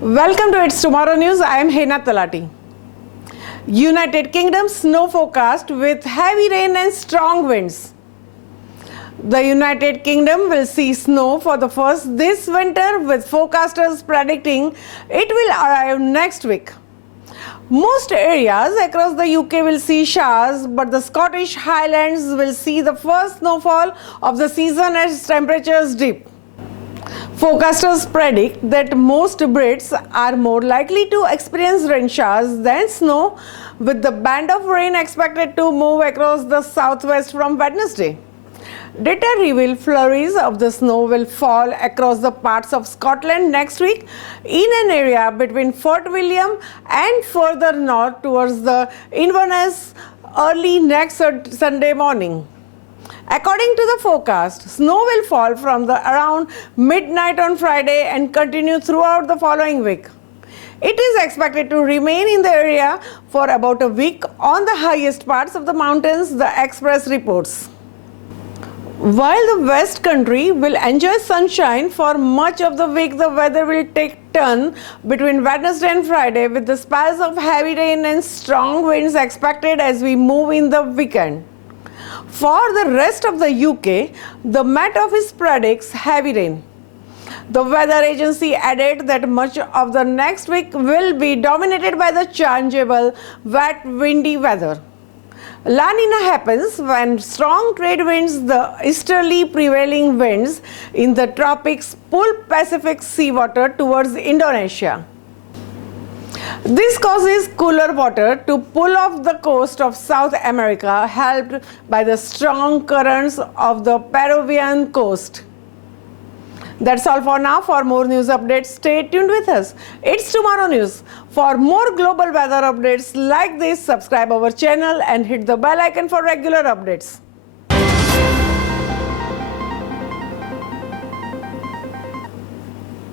Welcome to It's Tomorrow News. I am Hena Talati. United Kingdom snow forecast with heavy rain and strong winds. The United Kingdom will see snow for the first this winter, with forecasters predicting it will arrive next week. Most areas across the UK will see showers, but the Scottish Highlands will see the first snowfall of the season as temperatures dip. Forecasters predict that most Brits are more likely to experience rain showers than snow, with the band of rain expected to move across the southwest from Wednesday. Data reveal flurries of the snow will fall across the parts of Scotland next week in an area between Fort William and further north towards the Inverness early next Sunday morning. According to the forecast, snow will fall from around midnight on Friday and continue throughout the following week. It is expected to remain in the area for about a week on the highest parts of the mountains, the Express reports. While the West Country will enjoy sunshine for much of the week, the weather will take turn between Wednesday and Friday, with the spells of heavy rain and strong winds expected as we move in the weekend. For the rest of the UK, the Met Office predicts heavy rain. The weather agency added that much of the next week will be dominated by the changeable, wet, windy weather. La Nina happens when strong trade winds, the easterly prevailing winds in the tropics, pull Pacific seawater towards Indonesia. This causes cooler water to pull off the coast of South America, helped by the strong currents of the Peruvian coast. That's all for now. For more news updates, stay tuned with us. It's Tomorrow News. For more global weather updates like this, subscribe our channel and hit the bell icon for regular updates.